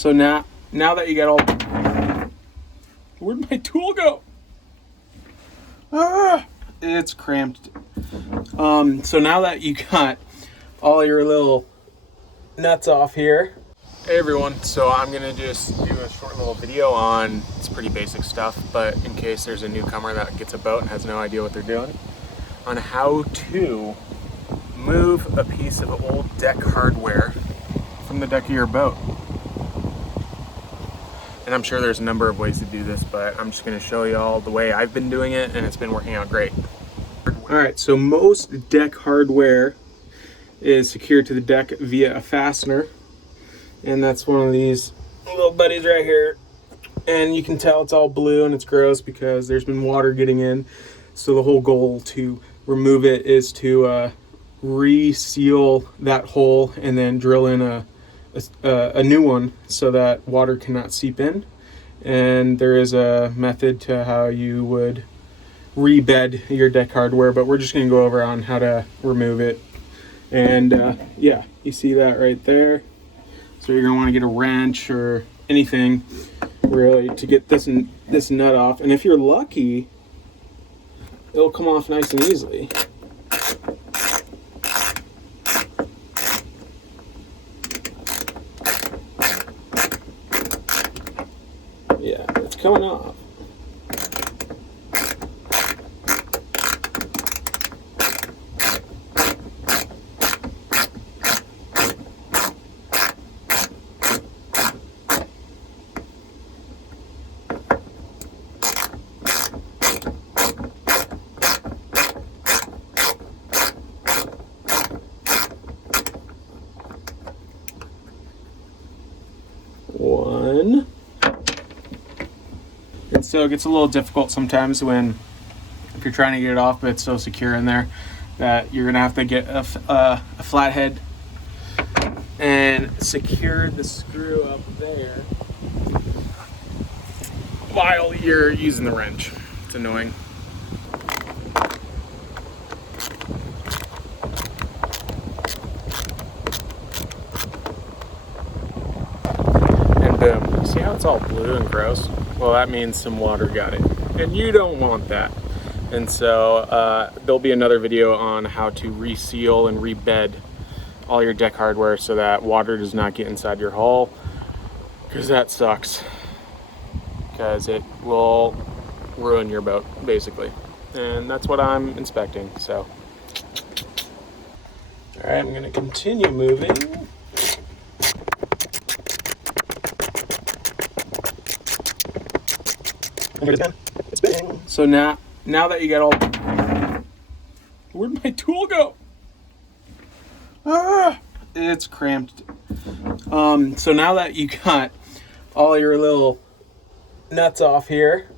So now that you got all... Where'd my tool go? Ah, it's cramped. So now that you got all your little nuts off here. Hey everyone, so I'm gonna just do a short little video on, it's pretty basic stuff, but in case there's a newcomer that gets a boat and has no idea what they're doing, on how to move a piece of old deck hardware from the deck of your boat. And I'm sure there's a number of ways to do this, but I'm just gonna show you all the way I've been doing it, and it's been working out great. All right, so most deck hardware is secured to the deck via a fastener. And that's one of these little buddies right here. And you can tell it's all blue and it's gross because there's been water getting in. So the whole goal to remove it is to reseal that hole and then drill in a new one so that water cannot seep in. And there is a method to how you would rebed your deck hardware, but we're just going to go over on how to remove it. And yeah, you see that right there. So you're going to want to get a wrench or anything really to get this nut off. And if you're lucky, it'll come off nice and easily. Yeah, it's coming off. One. And so it gets a little difficult sometimes if you're trying to get it off, but it's so secure in there that you're gonna have to get a flathead and secure the screw up there while you're using the wrench. It's annoying. Boom. See how it's all blue and gross? Well, that means some water got in, and you don't want that. And so there'll be another video on how to reseal and rebed all your deck hardware so that water does not get inside your hull, because that sucks, because it will ruin your boat basically. And that's what I'm inspecting. So all right, I'm going to continue moving. So now that you got all... Where'd my tool go? Ah, it's cramped. So now that you got all your little nuts off here,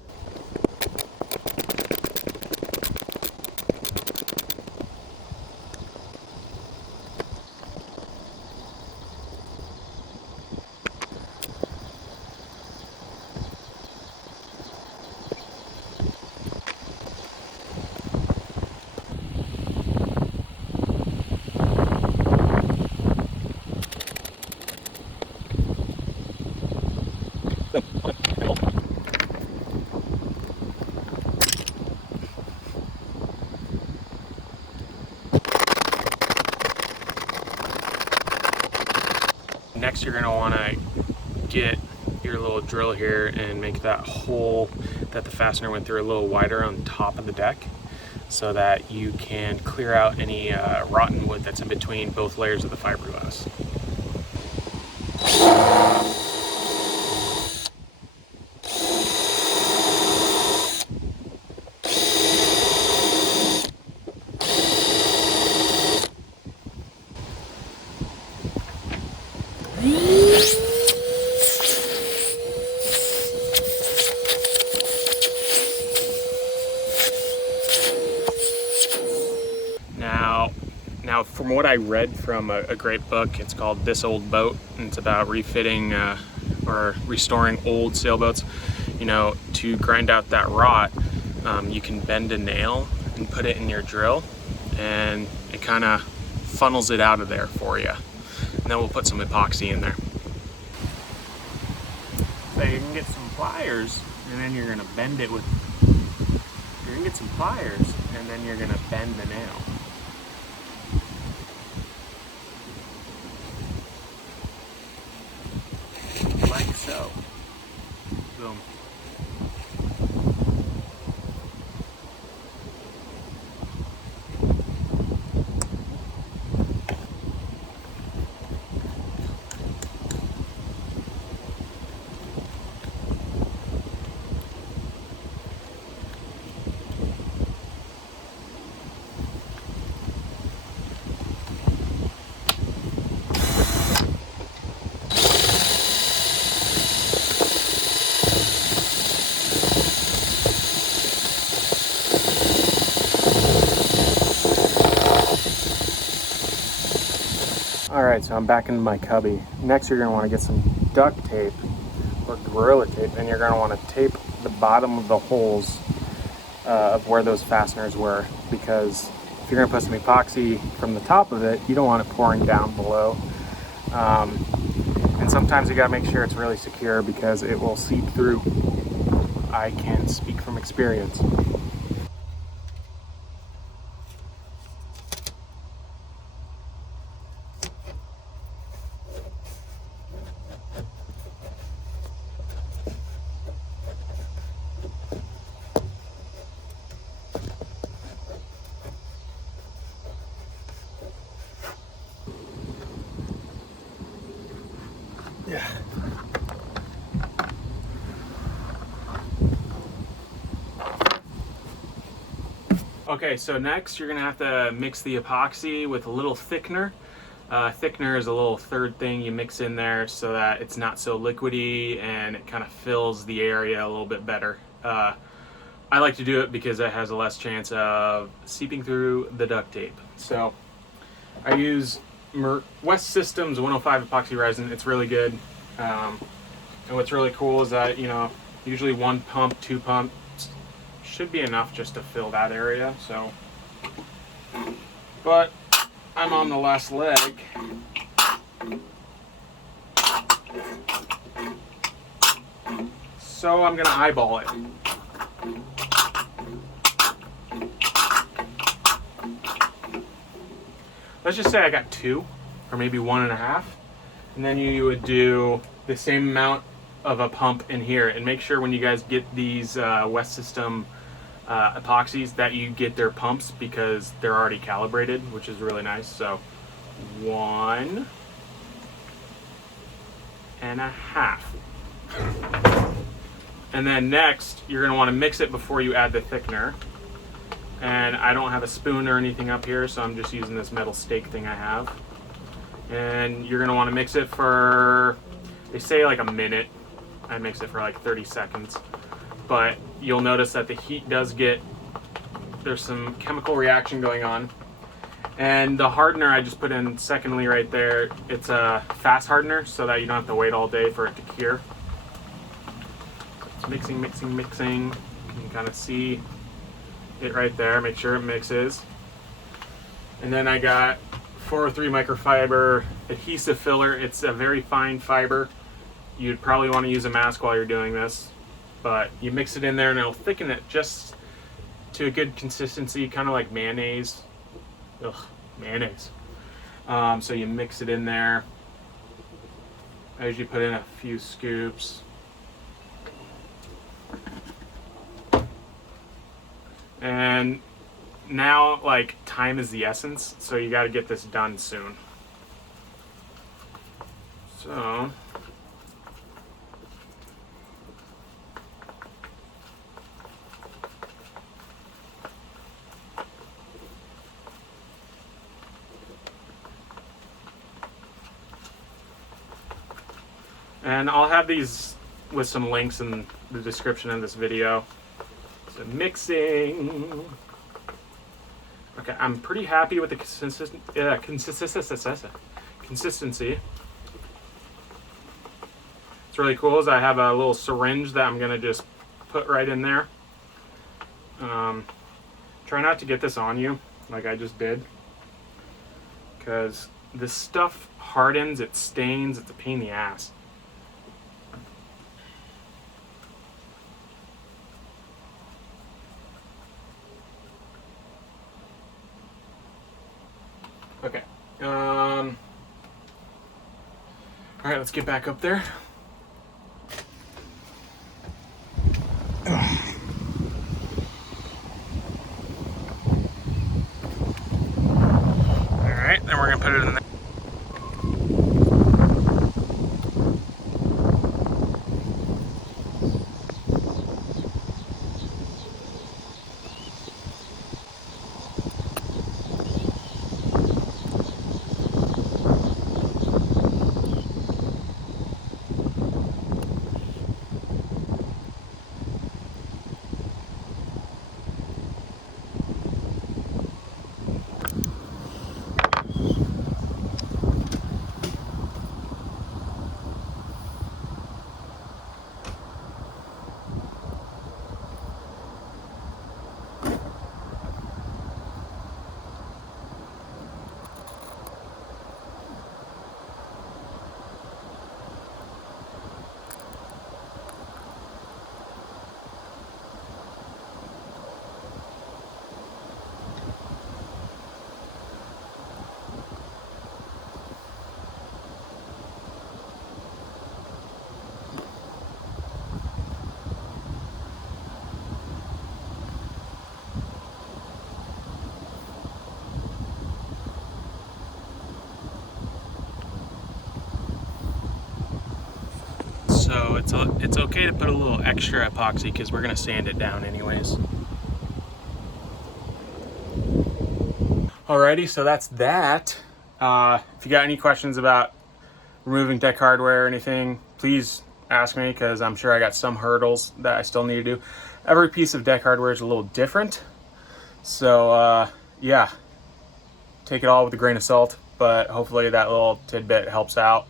next you're going to want to get your little drill here and make that hole that the fastener went through a little wider on top of the deck so that you can clear out any rotten wood that's in between both layers of the fiberglass. Now, from what I read from a great book, it's called This Old Boat, and it's about refitting or restoring old sailboats. You know, to grind out that rot, you can bend a nail and put it in your drill, and it kind of funnels it out of there for you. And then we'll put some epoxy in there. that you can get some pliers, and then you're gonna bend it with, you're gonna get some pliers, and then you're gonna bend the nail. Like so. Boom. Alright, so I'm back into my cubby. Next you're going to want to get some duct tape or Gorilla Tape, and you're going to want to tape the bottom of the holes of where those fasteners were, because if you're going to put some epoxy from the top of it, you don't want it pouring down below. And sometimes you got to make sure it's really secure because it will seep through. I can speak from experience. Yeah. Okay, so next you're gonna have to mix the epoxy with a little thickener. Thickener is a little third thing you mix in there so that it's not so liquidy and it kind of fills the area a little bit better. I like to do it because it has a less chance of seeping through the duct tape. So I use West Systems 105 epoxy resin. It's really good. And what's really cool is that, you know, usually 1 pump, 2 pumps should be enough just to fill that area. So, but I'm on the last leg. So I'm gonna eyeball it. Let's just say I got 2 or maybe 1.5. And then you would do the same amount of a pump in here, and make sure when you guys get these West System epoxies that you get their pumps because they're already calibrated, which is really nice. So 1.5. And then next you're going to want to mix it before you add the thickener. And I don't have a spoon or anything up here, so I'm just using this metal stake thing I have. And you're going to want to mix it for, they say like a minute. I mix it for like 30 seconds. But you'll notice that the heat does get, there's some chemical reaction going on. And the hardener I just put in secondly right there, it's a fast hardener so that you don't have to wait all day for it to cure. It's mixing, mixing, mixing. You can kind of see it right there. Make sure it mixes. And then I got 403 microfiber adhesive filler. It's a very fine fiber. You'd probably want to use a mask while you're doing this, but you mix it in there and it'll thicken it just to a good consistency, kind of like mayonnaise. Ugh, mayonnaise. So you mix it in there. I usually put in a few scoops. And now, like, time is the essence, so you got to get this done soon. So and I'll have these with some links in the description of this video. So mixing. Okay, I'm pretty happy with the consistency. It's really cool is I have a little syringe that I'm gonna just put right in there. Try not to get this on you like I just did, because this stuff hardens, it stains, it's a pain in the ass. Okay. All right, let's get back up there. All right, then we're gonna put it in there. So it's okay to put a little extra epoxy because we're gonna sand it down anyways. Alrighty, so that's that. If you got any questions about removing deck hardware or anything, please ask me because I'm sure I got some hurdles that I still need to do. Every piece of deck hardware is a little different. So yeah, take it all with a grain of salt, but hopefully that little tidbit helps out.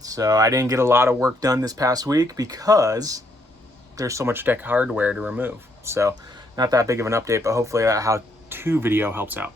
So I didn't get a lot of work done this past week because there's so much deck hardware to remove. So not that big of an update, but hopefully that how-to video helps out.